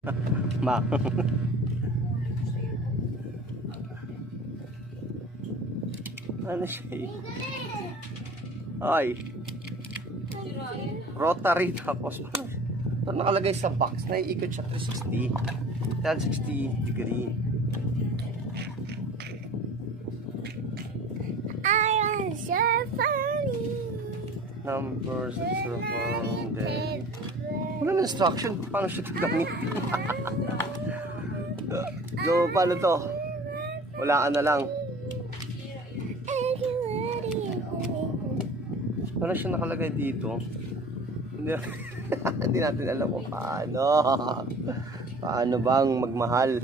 Ma. Ano siya eh? Ay. Rotary tapos ito nakalagay sa box. Naiikot siya 360. 360 degree. I am so funny. Numbers and so on there. Walang instruction kung paano siya gamit. So, paano to? Walaan na lang. Paano siya nakalagay dito? Hindi, hindi natin alam kung paano. Paano bang magmahal?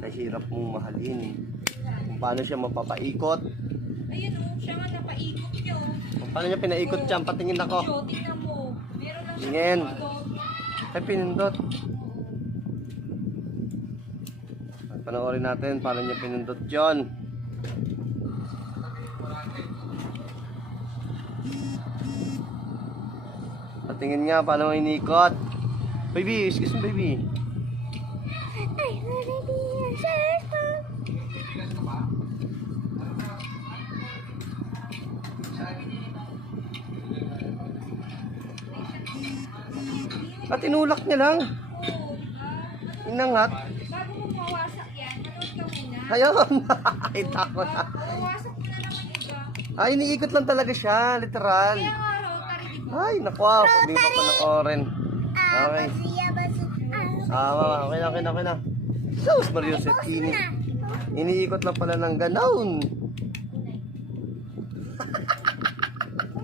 Kahirap mong mahalin. Kung paano siya mapapaikot. Ayun o, siya nga napaikot nyo. Kung paano niya pinaikot dyan, patingin ako. Yo, tingnan mo. Meron lang siya. Tingin. dito. Ay, pinindot. Panoorin natin paano niya pinindot yun. Patingin nga paano inikot. Baby, excuse me baby. I wanna be a surfer. At tinulak niya lang. Inangat. Bago mo mawasak yan, manood ka muna. Ayun. Nakita ko na. Mawasak mo na naman iba. Ay, iniikot lang talaga siya. Literal. Kaya nga, rotary, di ba? Ay, nakwa. Hindi pa panoorin. Okay. Okay na, okay na, okay na. Sus, Mario Setini. Iniikot lang pala ng ganoon.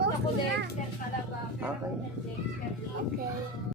Ako, Dexter talaga. Okay. Dexter. Okay.